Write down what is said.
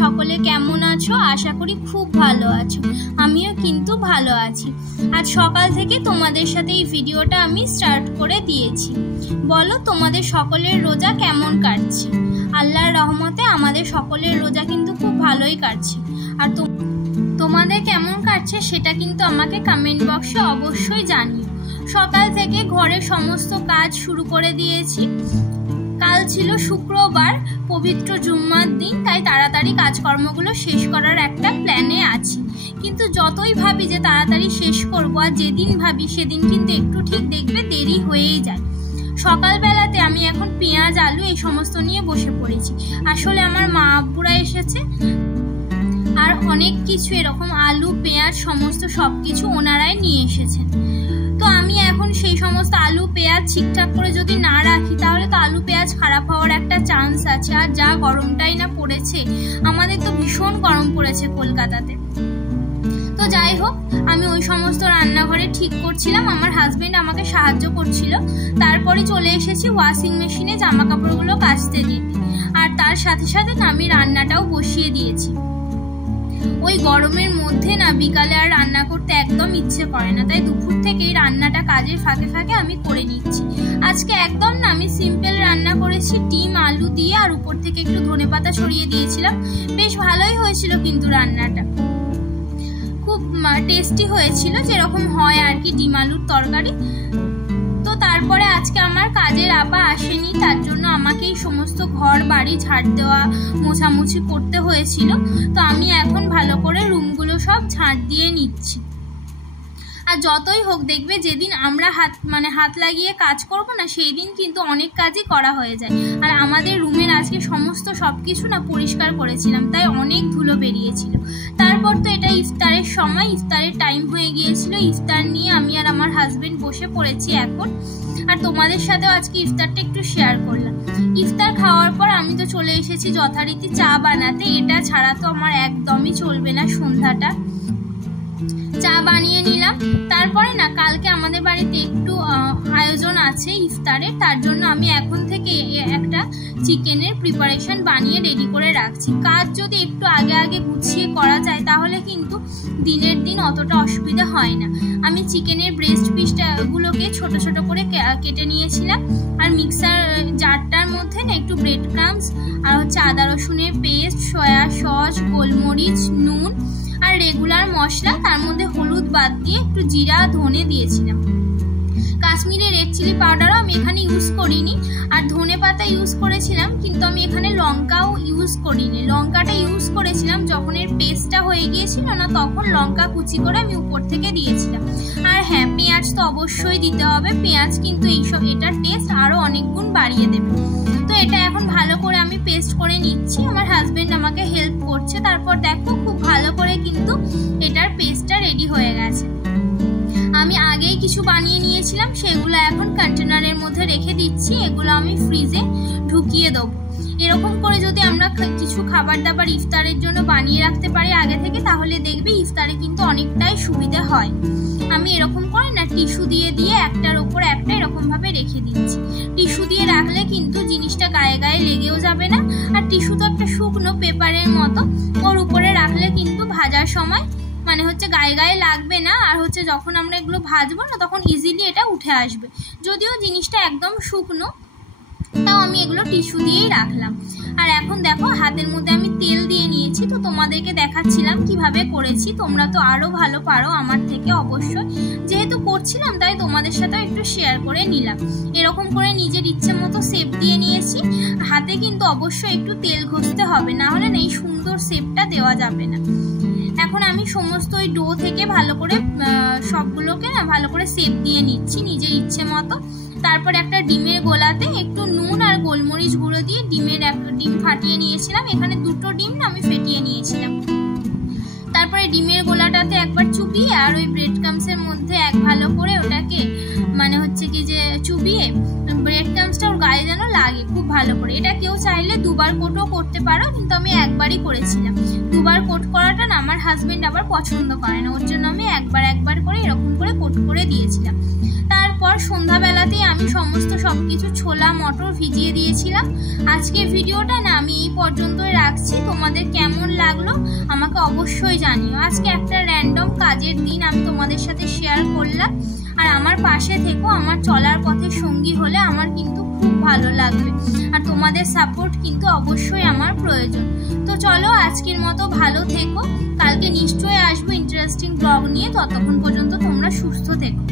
সকলে কেমন আছো? আশা করি খুব ভালো আছো। আমিও কিন্তু ভালো আছি। আজ সকাল থেকে তোমাদের সাথে এই ভিডিওটা আমি স্টার্ট করে দিয়েছি। বলো তোমাদের সকলের রোজা কেমন কাটছে? আল্লাহর রহমতে আমাদের সকলের রোজা কিন্তু খুব ভালোই কাটছে। আর তোমাদের কেমন কাটছে সেটা কিন্তু আমাকে কমেন্ট বক্সে অবশ্যই জানিও। সকাল থেকে ঘরের সমস্ত কাজ শুরু করে দিয়েছি। কাল ছিল শুক্রবার, পবিত্র জুম্মার দিন, তাই তাড়াতাড়ি কাজকর্মগুলো শেষ করার একটা প্ল্যানে আছি। কিন্তু যতই ভাবি যে তাড়াতাড়ি শেষ করবো, আর যেদিন ভাবি সেদিন কিন্তু একটু ঠিক দেখবে দেরি হয়েই যায়। সকালবেলাতে আমি এখন পেঁয়াজ আলু এই সমস্ত নিয়ে বসে পড়েছি। আসলে আমার মা আব্বুরা এসেছে, আর অনেক কিছু এরকম আলু পেঁয়াজ সমস্ত সবকিছু ওনারাই নিয়ে এসেছেন। তো আমি এখন সেই সমস্ত আলু পেঁয়াজ ঠিকঠাক করে যদি না রাখি তাহলে তো আলু পেঁয়াজ খারাপ হওয়ার একটা চান্স আছে। আর যা গরমটাই না পড়েছে, আমাদের তো ভীষণ গরম পড়েছে কলকাতাতে। তো যাই হোক, আমি ওই সমস্ত রান্নাঘরে ঠিক করছিলাম, আমার হাজবেন্ড আমাকে সাহায্য করছিল। তারপরে চলে এসেছি ওয়াশিং মেশিনে জামা কাপড়গুলো কাচতে দিতে। আর তার সাথে সাথে আমি রান্নাটাও বসিয়ে দিয়েছি। ওই গরমের মধ্যে না বিকালে আর রান্না করতে একদম ইচ্ছে করে না, তাই দুপুর থেকেই রান্নাটা কাজের ফাঁকে ফাঁকে আমি করে নিচ্ছি। আজকে একদম না আমি সিম্পল রান্না করেছি, ডিম আলু দিয়ে, আর উপর থেকে একটু ধনেপাতা ছড়িয়ে দিয়েছিলাম। বেশ ভালোই হয়েছিল কিন্তু রান্নাটা, খুব টেস্টি হয়েছিল, যেরকম হয় আর কি ডিম আলুর তরকারি। তো তারপরে আজকে আমার কাজের আপা আসেনি, তার জন্য আমাকে এই সমস্ত ঘর বাড়ি ঝাড় দেওয়া মোছামুছি করতে হয়েছিল। তো আমি এখন ভালো করে রুমগুলো সব ঝাড় দিয়ে নিচ্ছি। আর যতই হোক দেখবে যেদিন আমরা হাত লাগিয়ে কাজ করব না, সেই দিন কিন্তু অনেক কাজই করা হয়ে যায়। আর আমাদের রুমের আজকে সমস্ত সবকিছু না পরিষ্কার করেছিলাম, তাই অনেক ধুলো বেরিয়েছিল। তারপর তো এটা ইফতারের সময়, ইফতারের টাইম হয়ে গিয়েছিল। ইফতার নিয়ে আমি আর আমার হাজবেন্ড বসে পড়েছি এখন। আর তোমাদের সাথেও আজকে ইফতারটা একটু শেয়ার করলাম। ইফতার খাওয়ার পর আমি তো চলে এসেছি যথারীতি চা বানাতে। এটা ছাড়া তো আমার একদমই চলবে না সন্ধ্যাটা। চা বানিয়ে নিলাম। তারপরে না কালকে আমাদের বাড়িতে একটু আয়োজন আছে ইফতারে, তার জন্য আমি এখন থেকে একটা চিকেনের প্রিপারেশন বানিয়ে রেডি করে রাখছি। কাজ যদি একটু আগে আগে গুছিয়ে করা যায় তাহলে কিন্তু দিনের দিন অতটা অসুবিধা হয় না। আমি চিকেনের ব্রেস্ট পিসগুলোকে ছোট ছোট করে কেটে নিয়েছিলাম। আর মিক্সার জারটার মধ্যে না একটু ব্রেড ক্রাম্বস আর আদা রসুনের পেস্ট, সয়া সস, গোলমরিচ, নুন আর রেগুলার মশলা, তার মধ্যে হলুদ বাদ দিয়ে একটু জিরা ধনে দিয়েছিলাম। কাশ্মীরি রেড চিলি পাউডারও আমি এখানে ইউজ করিনি, আর ধনে পাতা ইউজ করেছিলাম, কিন্তু আমি এখানে লঙ্কাও ইউজ করিনি। লঙ্কাটা ইউজ করেছিলাম যখন এর পেস্টটা হয়ে গিয়েছিল না, তখন লঙ্কা কুচি করে আমি উপর থেকে দিয়েছিলাম। আর হ্যাঁ, পেঁয়াজ তো অবশ্যই দিতে হবে। পেঁয়াজ কিন্তু এটার টেস্ট আরো অনেক গুণ বাড়িয়ে দেবে। তো এটা এখন ভালো করে আমি পেস্ট করে নিচ্ছি। আমার হাজবেন্ড আমাকে হেল্প করছে। তারপর দেখো খুব ভালো করে কিন্তু এটার পেস্টটা রেডি হয়ে গেছে। আমি আগেই কিছু বানিয়ে নিয়েছিলাম, সেগুলো এখন কন্টেনারের মধ্যে রেখে দিচ্ছি। এগুলো আমি ফ্রিজে ঢুকিয়ে দেবো। এরকম করে যদি আমরা কিছু খাবার দাবার ইফতারের জন্য বানিয়ে রাখতে পারি আগে থেকে, তাহলে দেখবে ইফতারে কিন্তু অনেকটাই সুবিধা হয়। আমি এরকম করে না টিস্যু দিয়ে দিয়ে একটার ওপর একটা এরকম ভাবে রেখে দিচ্ছি। টিস্যু দিয়ে রাখলে কিন্তু জিনিসটা গায়ে গায়ে লেগেও যাবে না। আর টিস্যু তো একটা শুকনো পেপারের মতো, ওর উপরে রাখলে কিন্তু ভাজার সময় গায়ে গায়ে লাগবে না। আর যখন আমরা এগুলো ভাজবো না, তখন ইজিলি এটা উঠে আসবে। যদিও জিনিসটা একদম শুকনো, তাও আমি এগুলো টিস্যু দিয়েই রাখলাম। আর এখন দেখো হাতের মধ্যে আমি তেল দিয়ে নিয়েছি। তো তোমাদেরকে দেখাচ্ছিলাম কিভাবে করেছি। তোমরা তো আরো ভালো পারো আমার থেকে অবশ্যই, যেহেতু করছিলাম তাই তোমাদের সাথেও একটু শেয়ার করে নিলাম। এরকম করে নিজের ইচ্ছে মতো শেপ দিয়ে নিয়েছি। হাতে কিন্তু অবশ্যই একটু তেল ঘষতে হবে, না হলে এই সুন্দর শেপটা দেওয়া যাবে না। এখন আমি সমস্ত ওই ডো থেকে ভালো করে সবগুলোকে না ভালো করে শেপ দিয়ে নিচ্ছি নিজের ইচ্ছে মতো। তারপর একটা ডিমের গোলাতে একটু নুন আর গোলমরিচ গুঁড়ো দিয়ে ডিম ফাটিয়ে নিয়েছিলাম। এখানে দুটো ডিম না আমি ফেটিয়ে নিয়েছিলাম। তারপরে ডিমের গোলাটাতে একবার চুপিয়ে আর ওই ব্রেড ক্রাম্বসের মধ্যে ভালো করে ওটাকে মানে হচ্ছে কি যে চুবিয়ে ব্রেড ক্রাম্বসটা ওর গায়ে যেন লাগে খুব ভালো করে। এটা কেউ চাইলে দুবার কোটও করতে পারো, কিন্তু আমি একবারই করেছিলাম। দুবার কোট করাটা না আমার হাজবেন্ড আবার পছন্দ করে না, ওর জন্য আমি একবার করে এরকম করে কোট করে দিয়েছিলাম। তারপর সন্ধ্যাবেলাতেই আমি সমস্ত সবকিছু ছোলা মটর ভিজিয়ে দিয়েছিলাম। আজকে ভিডিওটা না আমি এই পর্যন্তই রাখছি। তোমাদের কেমন লাগলো আমাকে অবশ্যই জানিও। আজকে একটা র্যান্ডম কাজের দিন আমি তোমাদের সাথে শেয়ার করলাম। আর আমার পাশে থেকো, আমার চলার পথে সঙ্গী হলে আমার কিন্তু খুব ভালো লাগবে। আর তোমাদের সাপোর্ট কিন্তু অবশ্যই আমার প্রয়োজন। তো চলো আজকের মতো ভালো থেকো, কালকে নিশ্চয়ই আসবো ইন্টারেস্টিং ব্লগ নিয়ে। ততক্ষণ পর্যন্ত তোমরা সুস্থ থেকো।